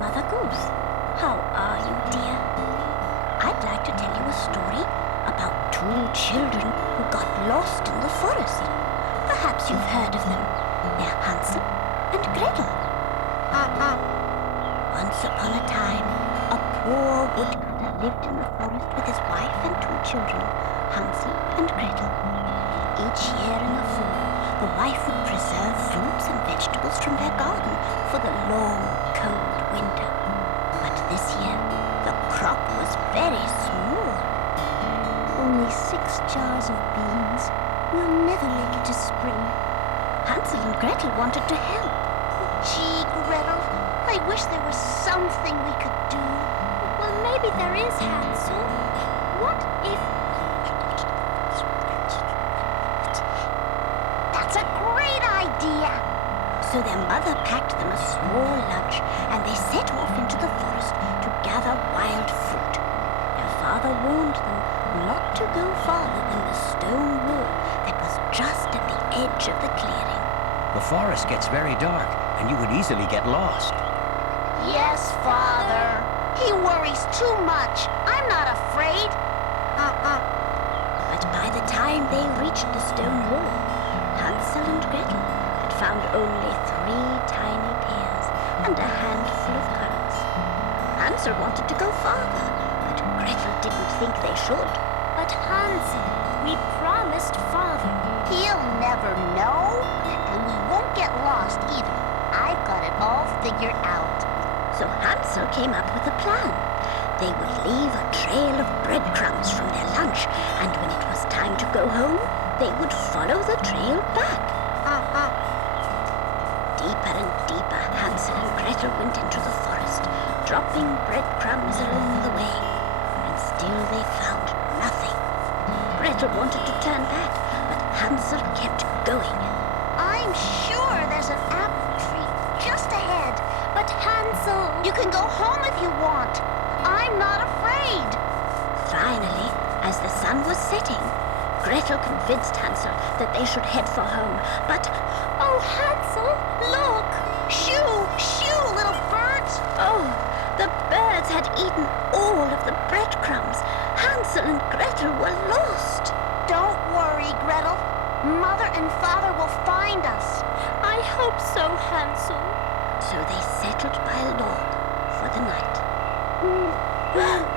Mother Goose. How are you, dear? I'd like to tell you a story about two children who got lost in the forest. Perhaps you've heard of them. They're Hansel and Gretel. Once upon a time, a poor woodcutter lived in the forest with his wife and two children, Hansel and Gretel. Each year in the fall, the wife would preserve fruits and vegetables from their garden for the long, cold winter. But this year, the crop was very small. Only 6 jars of beans. We'll never make it to spring. Hansel and Gretel wanted to help. Gee, Gretel, I wish there was something we could do. Well, maybe there is, Hansel. What if... That's a great idea! So their mother packed them a small lunch, and they set off into the forest to gather wild fruit. Their father warned them not to go farther than the stone wall that was just at the edge of the clearing. The forest gets very dark, and you would easily get lost. Yes, Father. He worries too much. I'm not afraid. But by the time they reached the stone wall, Hansel and Gretel had found only 3 tiny pears and a handful of currants. Hansel wanted to go farther, but Gretel didn't think they should. But Hansel, we promised Father. He'll never know, and we won't get lost either. I've got it all figured out. So Hansel came up with a plan. They would leave a trail of breadcrumbs from their lunch, and when it was time to go home, they would follow the trail back. Deeper and deeper, Hansel and Gretel went into the forest, dropping breadcrumbs along the way, and still they found nothing. Gretel wanted to turn back, but Hansel kept going. I'm sure there's an apple tree just ahead. But Hansel... You can go home if you want. I'm not afraid. Finally, as the sun was setting, Gretel convinced Hansel that they should head for home, but... Oh, Hansel, look! Shoo! Shoo, little birds! Oh, the birds had eaten all of the breadcrumbs. Hansel and Gretel were lost. Don't worry, Gretel. Mother and Father will find us. I hope so, Hansel. So they settled by a log for the night.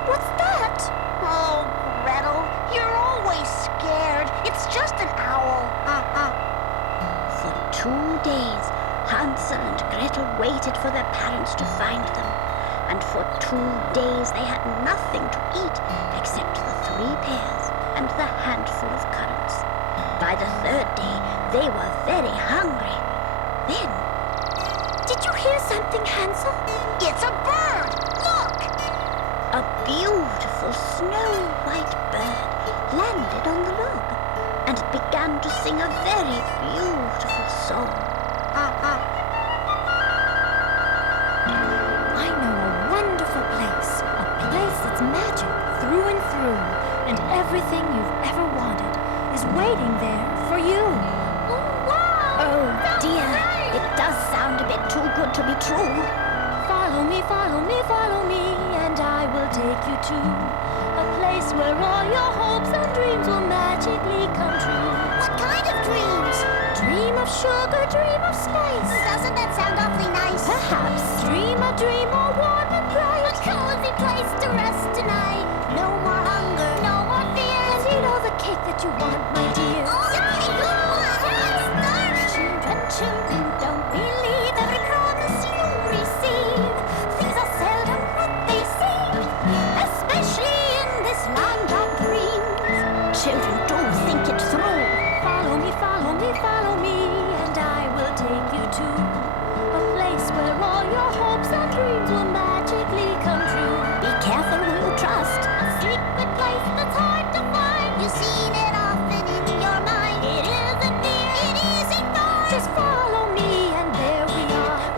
What's that? Oh, Gretel, you're always scared. It's just an owl. For 2 days, Hansel and Gretel waited for their parents to find them. And for 2 days they had nothing to eat except the 3 pears and the handful of currants. By the 3rd day, they were very hungry. Then... Did you hear something, Hansel? It's a bird! Look! a beautiful snow-white bird landed on the log, and it began to sing a very beautiful song. I know a wonderful place that's magic through and through, and everything you've ever wanted is waiting there for you. Wow! Oh dear, it does sound a bit too good to be true. Follow me, follow me, follow me, and I will take you to a place where all your hopes and dreams will magically come true. What kind of dreams? Dream of sugar, dream of spice. Doesn't that sound awfully nice? Perhaps dream a dream all warm and bright. A cozy place to rest tonight. No more hunger, no more fears. And eat all the cake that you want, my dear. Oh, Children, don't believe every promise you receive. Things are seldom what they seem, especially in this land of dreams. Children, do think it through. Follow me, follow me, follow me, and I will take you to a place where all your hopes and dreams will magically come true. Be careful who you trust. A secret place that's hard to find. You've seen it often in your mind. It isn't near, It isn't far. just follow me, and there we are.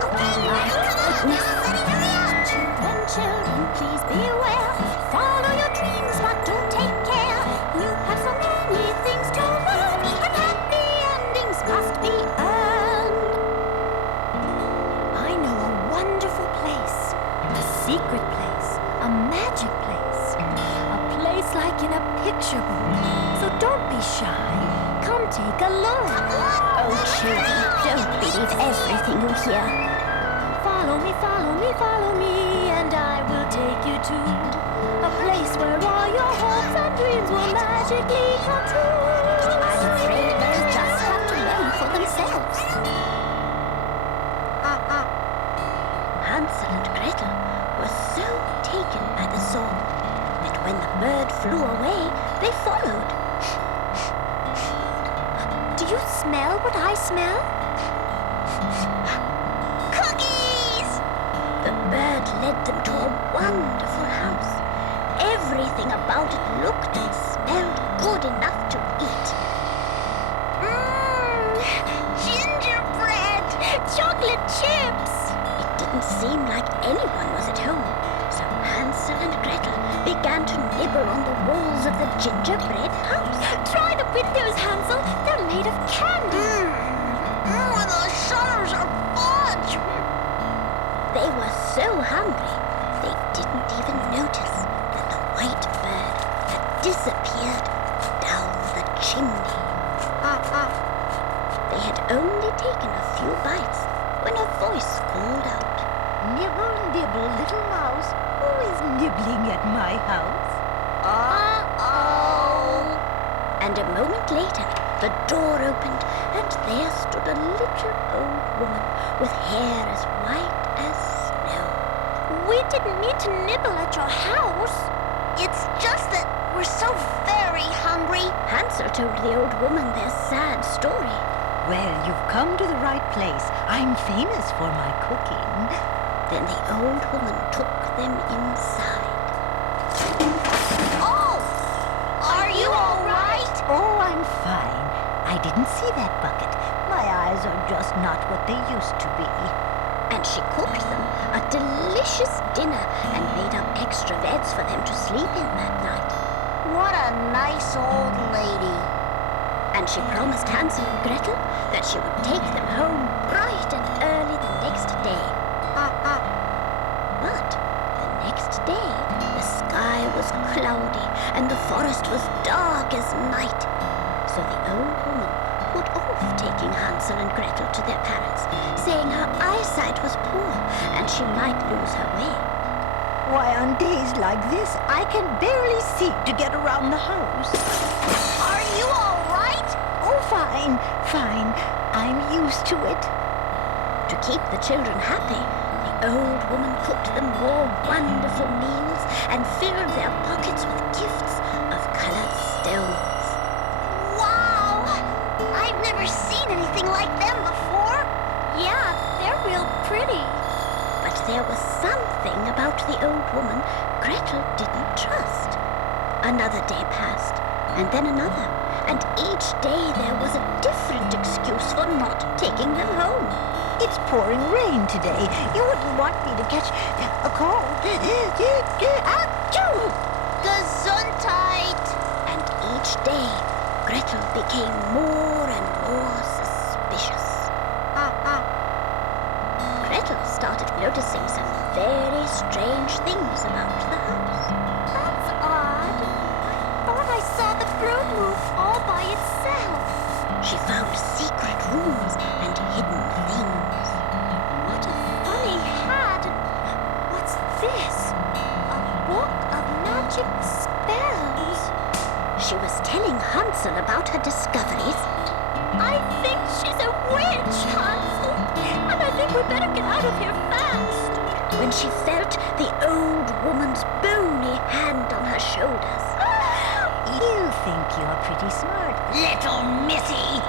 Children, children, please beware. Follow your dreams, but don't take care. You have so many things to shy. Come take a look. Oh, children, don't believe everything you hear. Follow me, follow me, follow me, and I will take you to a place where all your hopes and dreams will magically come true. I'm afraid they'll just have to learn for themselves. Hansel and Gretel were so taken by the song that when the bird flew away, they followed. Do you smell what I smell? Cookies! The bird led them to a wonderful house. Everything about it looked and smelled good enough to eat. Gingerbread! Chocolate chips! It didn't seem like anyone was at home, so Hansel and Gretel began to nibble on the walls of the gingerbread house. Try the windows, Hansel. They're made of candy. The shutters are fudge! They were so hungry, they didn't even notice that the white bird had disappeared down the chimney. They had only taken a few bites when a voice called out. Nibble, nibble, little mouse. Who is nibbling at my house? Uh-oh! And a moment later, the door opened, and there stood a little old woman with hair as white as snow. We didn't mean to nibble at your house. It's just that we're so very hungry. Hansel told the old woman their sad story. Well, you've come to the right place. I'm famous for my cooking. Then the old woman took them inside. Oh! Are you all right? Oh, I'm fine. I didn't see that bucket. My eyes are just not what they used to be. And she cooked them a delicious dinner and made up extra beds for them to sleep in that night. What a nice old lady. And she promised Hansel and Gretel that she would take them home bright and early the next day. But the next day, the sky was cloudy and the forest was dark as night. So the old woman put off taking Hansel and Gretel to their parents, saying her eyesight was poor and she might lose her way. Why, on days like this, I can barely see to get around the house. Are you all right? Oh, fine, fine. I'm used to it. To keep the children happy, the old woman cooked them more wonderful meals and filled their pockets with gifts of colored stones. Wow! I've never seen anything like them before. Yeah, they're real pretty. But there was something about the old woman Gretel didn't trust. Another day passed, and then another, and each day there was a different excuse for not taking them home. It's pouring rain today. You wouldn't want me to catch a cold. Achoo! Gesundheit! And each day, Gretel became more and more suspicious. Gretel started noticing some very strange things about the house. That's odd. I thought I saw the broom move all by itself. She found secret rooms and hidden things. What a funny hat. And what's this? A book of magic spells. She was telling Hansel about her discoveries. I think she's a witch, Hansel. And I think we better get out of here fast. When she felt the old woman's bony hand on her shoulders. You think you're pretty smart, little missy.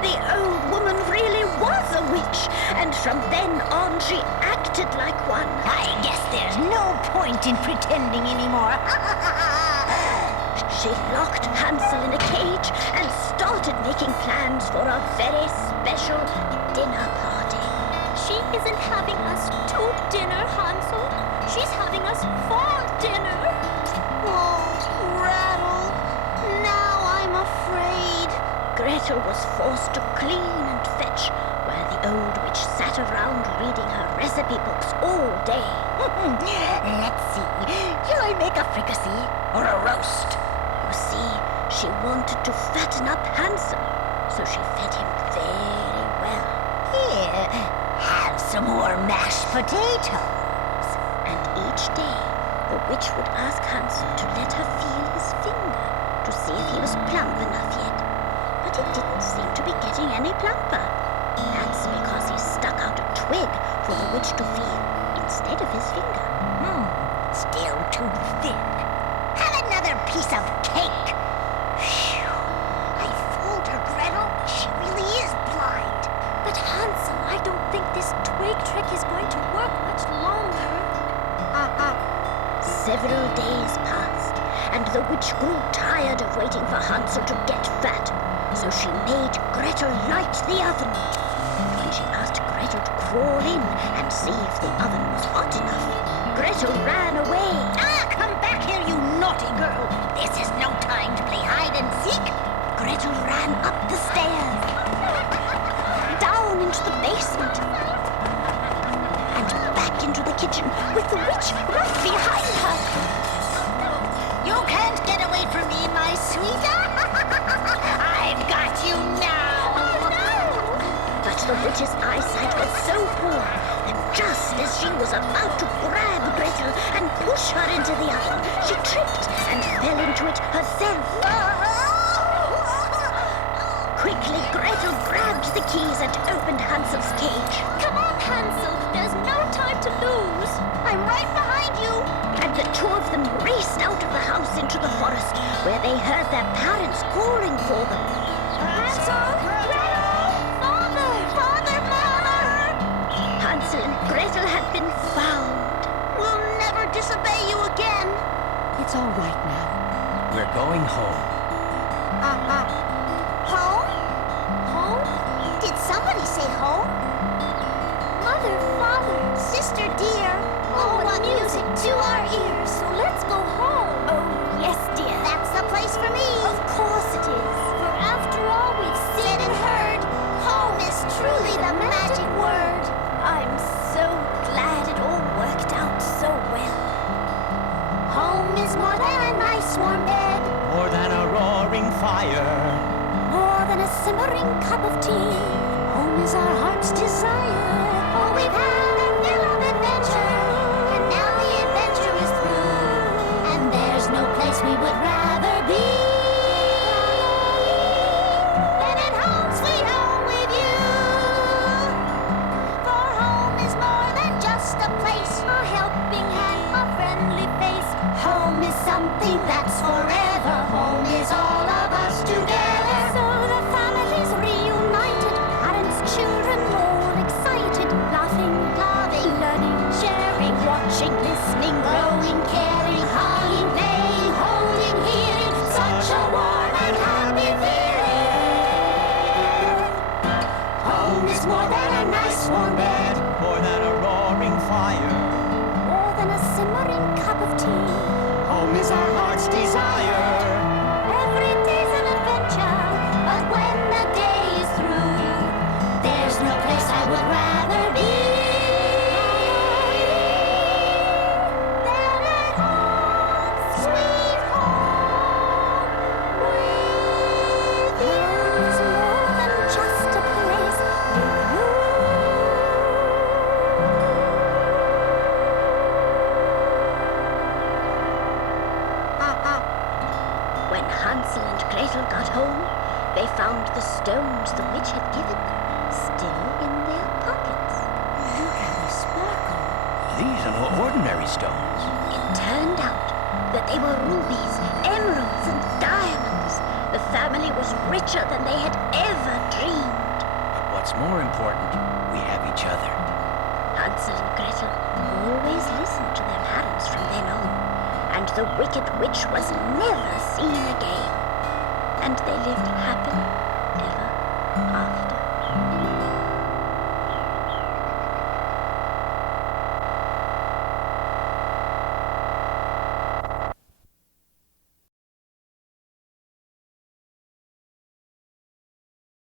The old woman really was a witch, and from then on she acted like one. I guess there's no point in pretending anymore. She locked Hansel in a cage and started making plans for a very special dinner party. She isn't having us to dinner, Hansel. She's having us for dinner. Oh, Gretel. Now I'm afraid. Gretel was forced to clean and fetch, while the old witch sat around reading her recipe books all day. Let's see. Shall I make a fricassee? or a roast? You see, she wanted to fatten up Hansel, so she fed him very well. Here, have some more mashed potatoes. And each day, the witch would ask Hansel to let her feel his finger to see if he was plump enough yet. But he didn't seem to be getting any plumper. That's because he stuck out a twig for the witch to feel instead of his finger. Still too thin. Have another piece of cake. Phew. I fooled her, Gretel. She really is blind. But Hansel, I don't think this twig trick is going to work much longer. Several days passed, and the witch grew tired of waiting for Hansel to get fat. So she made Gretel light the oven. And when she asked Gretel to crawl in and see if the oven was hot enough, Gretel ran away. Come back here, you naughty girl. This is no time to play hide and seek. Gretel ran up the stairs, down into the basement, and back into the kitchen with the witch right behind her. You can't get away from me, my sweet. I've got you now. But the witch's eyesight was so poor that just as she was about to grab Gretel and push her into the oven, she tripped and fell into it herself. Quickly, Gretel grabbed the keys and opened Hansel's cage. Come on, Hansel. There's no time to lose. I'm right behind you. And the two of them raced out of the house into the forest, where they heard their parents calling for them. Hansel! Gretel! Father! Father! Mother! Hansel and Gretel had been found. We'll never disobey you again. It's all right now. We're going home. Home? Home? Did somebody say home? Mother! Father! Sister dear. Oh, what music to our ears. So let's go home. Oh, yes, dear. That's the place for me. Of course it is. For after all we've seen and heard, home is truly the magic word. I'm so glad it all worked out so well. Home is more than a nice warm bed, More than a roaring fire. more than a simmering cup of tea. Home is our heart's desire. Oh, we've had a fill of adventure, and now the adventure is through, and there's no place we would rather be than at home, sweet home with you. For home is more than just a place, a helping hand, a friendly face. Home is something that's forever. Home is all of us together. So the family's reunited, parents, children, all excited, laughing, loving, learning, sharing, watching, listening, growing, caring, hugging, playing, holding, hearing, such a warm and happy feeling. Home is more than a nice warm bed, More than a roaring fire. more than a simmering cup of tea. Home is our heart's desire. Every day's an adventure, but when the day is through, there's no place I would rather be than at home, sweet home with you. It's more than just a place with you. When Hansel and Gretel got home, they found the stones the witch had given them still in their pockets. Look how they sparkle. These are no ordinary stones. It turned out that they were rubies, emeralds, and diamonds. The family was richer than they had ever dreamed. But what's more important, we have each other. Hansel and Gretel always listened to their parents from then on, and the wicked witch was never seen again. And they lived happily ever after.